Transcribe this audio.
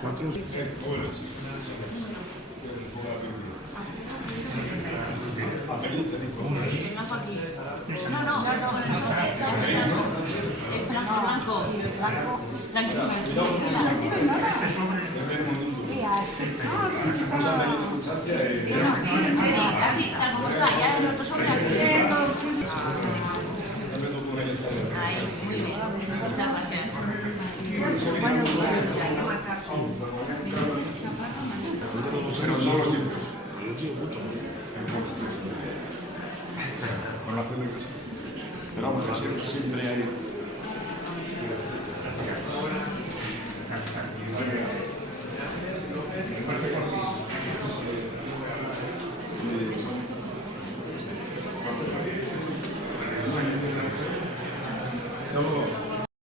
¿Cuántos? No, no, es blanco. Tranquila. Sí, así, tal como está. Y ahora el otro sobre aquí. Ahí, muy bien. Muchas gracias. Pero solo siempre. Yo sigo mucho. Con la fe de Cristo. Pero vamos, que siempre hay. Estamos